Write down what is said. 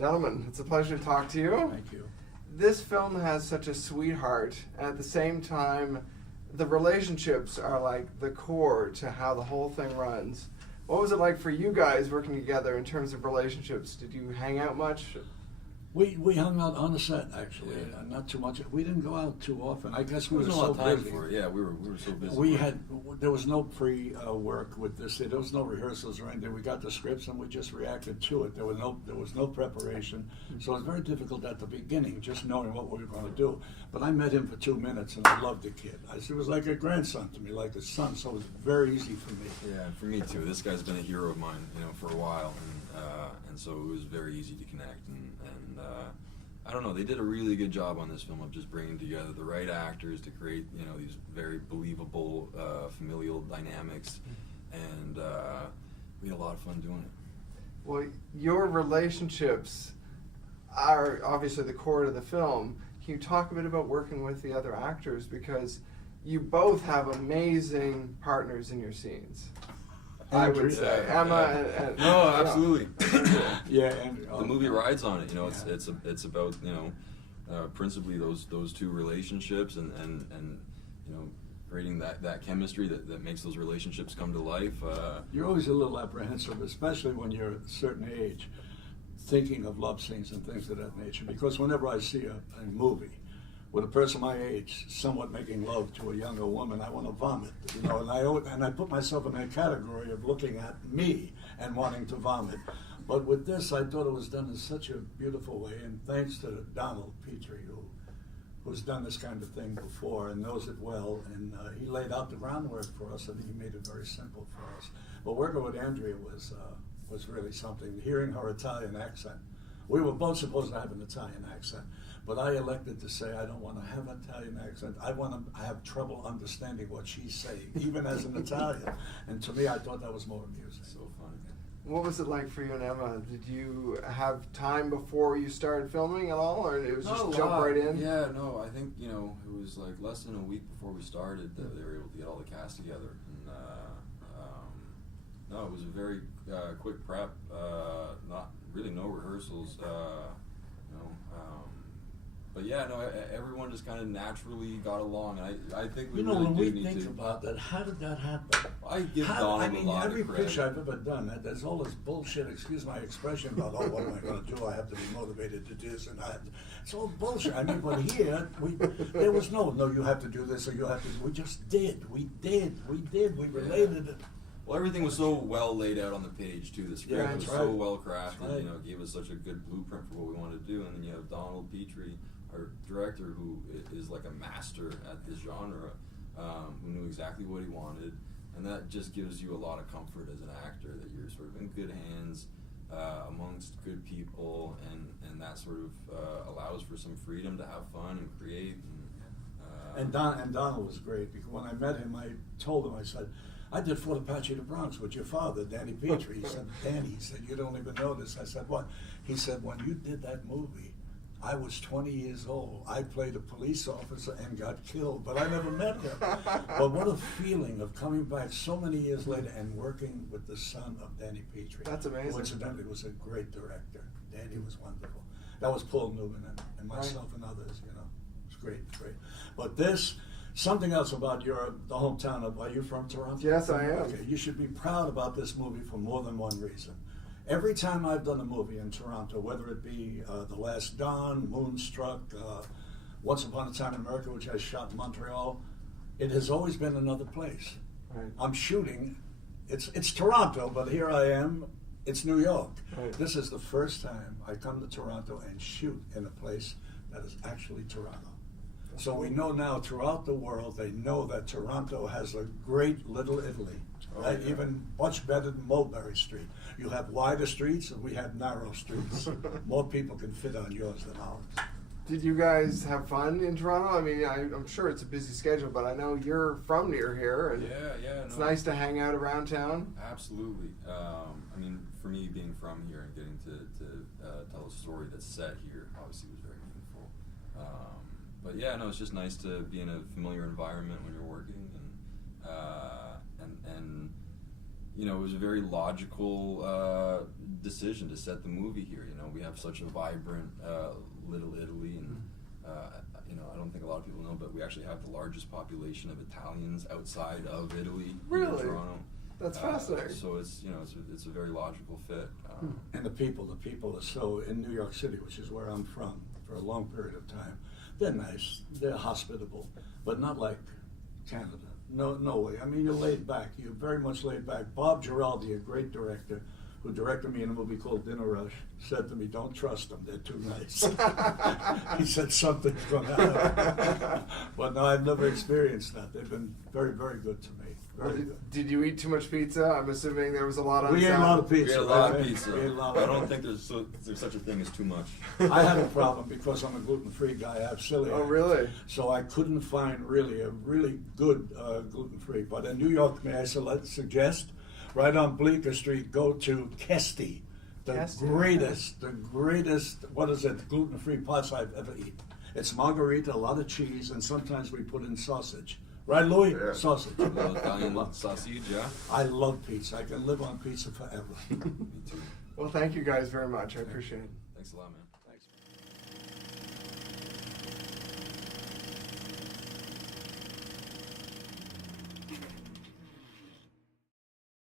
Gentlemen, it's a pleasure to talk to you. Thank you. This film has such a sweetheart, and at the same time, the relationships are like the core to how the whole thing runs. What was it like for you guys working together in terms of relationships? Did you hang out much? We hung out on the set, actually, Yeah. not too much. We didn't go out too often. I guess we There were wasn't a lot so of time busy. for it. Yeah, we were so busy. There was no pre-work with this. There was no rehearsals or anything. We got the scripts and we just reacted to it. There was no preparation, so it was very difficult at the beginning, just knowing what we were going to do. But I met him for 2 minutes and I loved the kid. He was like a grandson to me, like a son. So it was very easy for me. Yeah, for me too. This guy's been a hero of mine, for a while, and so it was very easy to connect. And I don't know, they did a really good job on this film of just bringing together the right actors to create, these very believable familial dynamics, and we had a lot of fun doing it. Well, your relationships are obviously the core to the film. Can you talk a bit about working with the other actors? Because you both have amazing partners in your scenes. I would say Emma and no, absolutely. Yeah, and The movie rides on it. It's about principally those two relationships and creating that chemistry that makes those relationships come to life. You're always a little apprehensive, especially when you're a certain age, thinking of love scenes and things of that nature. Because whenever I see a movie with a person my age somewhat making love to a younger woman, I want to vomit, and I put myself in that category of looking at me and wanting to vomit. But with this, I thought it was done in such a beautiful way, and thanks to Donald Petrie, who's done this kind of thing before and knows it well, and he laid out the groundwork for us, and he made it very simple for us. But working with Andrea was really something. Hearing her Italian accent, we were both supposed to have an Italian accent, but I elected to say I don't want to have an Italian accent. I have trouble understanding what she's saying, even as an Italian. And to me, I thought that was more amusing. So funny. What was it like for you and Emma? Did you have time before you started filming at all, or it was just jump right in? Yeah, no, I think it was like less than a week before we started that they were able to get all the cast together, and no, it was a very quick prep. Not really no rehearsals. But yeah, no, everyone just kind of naturally got along. I think we really when do we need think to. about that, how did that happen? I give Donald a lot every of credit. picture I've ever done, there's all this bullshit, excuse my expression, about, what am I going to do? I have to be motivated to do this and that. It's all bullshit. But here, there was no, you have to do this or you have to, we just did. We related it. Well, everything was so well laid out on the page too. The script Yeah, was that's so right. well crafted. That's right. Gave us such a good blueprint for what we wanted to do. And then you have Donald Petrie, our director, who is like a master at this genre, who knew exactly what he wanted, and that just gives you a lot of comfort as an actor that you're sort of in good hands amongst good people, and that sort of allows for some freedom to have fun and create. And Donald was great, because when I met him, I told him, I said, I did Fort Apache the Bronx with your father, Danny Petrie. He said, Danny, he said, you don't even know this. I said, what? He said, when you did that movie, I was 20 years old. I played a police officer and got killed, but I never met him. But what a feeling of coming back so many years later and working with the son of Danny Petrie. That's amazing. Who incidentally was a great director. Danny was wonderful. That was Paul Newman and myself and others, It was great. But this, something else about the hometown of, are you from Toronto? Yes, I am. Okay, you should be proud about this movie for more than one reason. Every time I've done a movie in Toronto, whether it be The Last Dawn, Moonstruck, Once Upon a Time in America, which I shot in Montreal, it has always been another place. Right. I'm shooting, it's Toronto, but here I am, it's New York. Right. This is the first time I come to Toronto and shoot in a place that is actually Toronto. So we know now throughout the world, they know that Toronto has a great little Italy. Oh, yeah. Even much better than Mulberry Street. You have wider streets and we have narrow streets. More people can fit on yours than ours. Did you guys have fun in Toronto? I mean, I'm sure it's a busy schedule, but I know you're from near here, and it's nice to hang out around town. Absolutely. For me, being from here and getting to tell a story that's set here, obviously was very meaningful. But yeah, no, it's just nice to be in a familiar environment when you're working, and you know, it was a very logical decision to set the movie here. You know, we have such a vibrant Little Italy, and you know, I don't think a lot of people know, but we actually have the largest population of Italians outside of Italy here in Really? Toronto. That's fascinating. So it's, you know, it's a very logical fit. And the people are so, in New York City, which is where I'm from, for a long period of time, they're nice, they're hospitable, but not like Canada. No way. I mean, you're laid back. You're very much laid back. Bob Giraldi, a great director, who directed me in a movie called Dinner Rush, said to me, "Don't trust them. They're too nice." He said something's going to happen. But no, I've never experienced that. They've been very, very good to me. Very good. Did you eat too much pizza? I'm assuming there was a lot on We ate a set. lot of We pizza. had a lot right? of pizza. We ate a lot I of don't pizza. think there's such a thing as too much. I had a problem because I'm a gluten-free guy. I have celiac. Oh, really? So I couldn't find really a really good gluten-free. But in New York, may I suggest, right on Bleecker Street, go to Kesty, the Kesty, greatest, what is it, gluten-free pasta I've ever eaten. It's margarita, a lot of cheese, and sometimes we put in sausage. Right, Louis? Yeah. Sausage. A little Italian sausage, yeah. I love pizza. I can live on pizza forever. Me too. Well, thank you guys very much. I appreciate it. Thanks a lot, man.